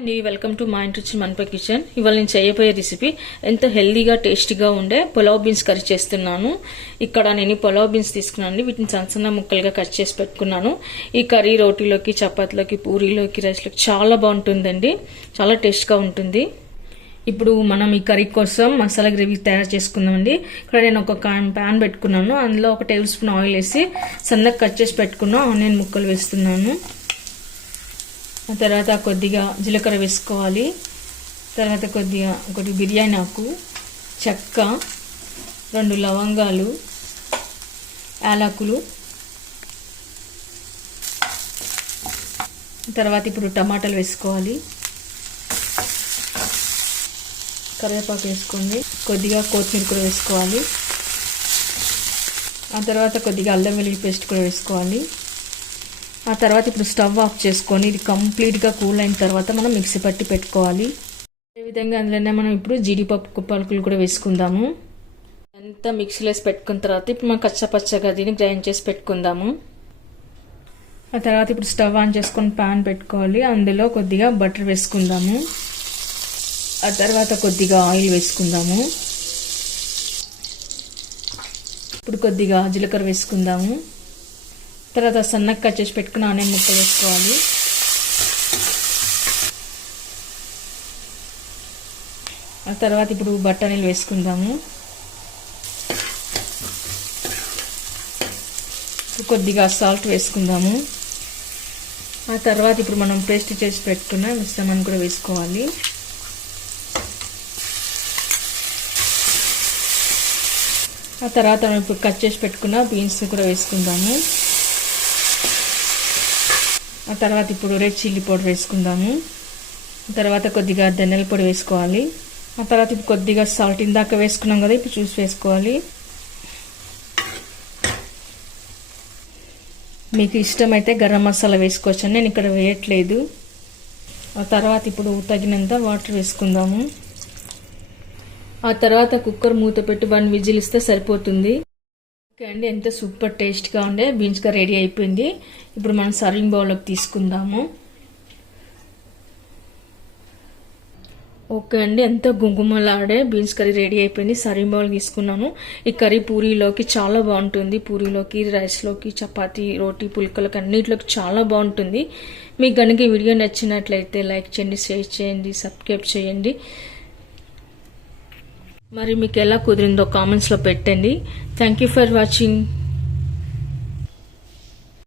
అండి, welcome to మా ఇంటి మన్ప కిచెన్. ఇవాళ నేను చేయబోయే రెసిపీ ఎంతో హెల్దీగా టేస్టీగా ఉండే పులావ్ బీన్స్ కర్రీ చేస్తున్నాను. ఇక్కడ నేను పులావ్ బీన్స్ తీసుకున్నాను. వీటిని సన్న సన్న ముక్కలుగా కట్ చేసి పెట్టుకున్నాను. ఈ కర్రీ రోటీలోకి, చపాతీలోకి, పూరీలోకి, రైస్లోకి చాలా బాగుంటుందండి. చాలా టేస్ట్గా ఉంటుంది. ఇప్పుడు మనం ఈ కర్రీ కోసం మసాలా గ్రేవీ తయారు చేసుకుందామండి. ఇక్కడ నేను ఒక ప్యాన్ పెట్టుకున్నాను. అందులో ఒక టేబుల్ స్పూన్ ఆయిల్ వేసి సన్నగా కట్ చేసి పెట్టుకున్న ఆనియన్ ముక్కలు వేస్తున్నాను. తర్వాత కొద్దిగా జీలకర్ర వేసుకోవాలి. తర్వాత కొద్దిగా ఒకటి బిర్యానీ ఆకు, చెక్క, 2 లవంగాలు, యాలకులు. తర్వాత ఇప్పుడు టమాటాలు వేసుకోవాలి. కరివేపాకు వేసుకోండి. కొద్దిగా కొత్తిమీర కూడా వేసుకోవాలి. ఆ తర్వాత కొద్దిగా అల్లం వెల్లుల్లి పేస్ట్ కూడా వేసుకోవాలి. ఆ తర్వాత ఇప్పుడు స్టవ్ ఆఫ్ చేసుకొని ఇది కంప్లీట్గా కూల్ అయిన తర్వాత మనం మిక్సీ పట్టి పెట్టుకోవాలి. అదేవిధంగా అందులోనే మనం ఇప్పుడు జీడిపప్పు పలుకులు కూడా వేసుకుందాము. అంతా మిక్సీలో వేసి పెట్టుకున్న తర్వాత ఇప్పుడు మనం కచ్చపచ్చగా దీన్ని గ్రైండ్ చేసి పెట్టుకుందాము. ఆ తర్వాత ఇప్పుడు స్టవ్ ఆన్ చేసుకొని ప్యాన్ పెట్టుకోవాలి. అందులో కొద్దిగా బటర్ వేసుకుందాము. ఆ తర్వాత కొద్దిగా ఆయిల్ వేసుకుందాము. ఇప్పుడు కొద్దిగా జీలకర్ర వేసుకుందాము. తర్వాత సన్నగా కట్ చేసి పెట్టుకుని ఆనియన్ ముక్కలు వేసుకోవాలి. ఆ తర్వాత ఇప్పుడు బఠానీలు వేసుకుందాము. కొద్దిగా సాల్ట్ వేసుకుందాము. ఆ తర్వాత ఇప్పుడు మనం పేస్ట్ చేసి పెట్టుకున్న మిశ్రమాన్ని కూడా వేసుకోవాలి. ఆ తర్వాత మనం ఇప్పుడు కట్ చేసి పెట్టుకున్న బీన్స్ కూడా వేసుకుందాము. ఆ తర్వాత ఇప్పుడు రెడ్ చిల్లీ పౌడర్ వేసుకుందాము. తర్వాత కొద్దిగా ధనియాల పొడి వేసుకోవాలి. ఆ తర్వాత ఇప్పుడు కొద్దిగా సాల్ట్ ఇందాక వేసుకున్నాం కదా, ఇప్పుడు చూసి వేసుకోవాలి. మీకు ఇష్టమైతే గరం మసాలా వేసుకోవచ్చు అని నేను ఇక్కడ వేయట్లేదు. ఆ తర్వాత ఇప్పుడు తగినంత వాటర్ వేసుకుందాము. ఆ తర్వాత కుక్కర్ మూత పెట్టి 1 విజిల్ ఇస్తే సరిపోతుంది. ఓకే అండి, ఎంత సూపర్ టేస్ట్గా ఉండే బీన్స్ కర్రీ రెడీ అయిపోయింది. ఇప్పుడు మనం సర్వింగ్ బౌల్లోకి తీసుకుందాము. ఓకే అండి, ఎంత గుంగుమలాడే బీన్స్ కర్రీ రెడీ అయిపోయింది. సర్వింగ్ బౌల్ తీసుకున్నాను. ఈ కర్రీ పూరీలోకి చాలా బాగుంటుంది. పూరీలోకి, రైస్లోకి, చపాతీ, రోటీ, పుల్కలకి అన్నిటిలోకి చాలా బాగుంటుంది. మీకు కనుక ఈ వీడియో నచ్చినట్లయితే లైక్ చేయండి, షేర్ చేయండి, సబ్స్క్రైబ్ చేయండి. మరి మీకు ఎలా కుదిరిందో కామెంట్స్లో పెట్టండి. Thank you for watching.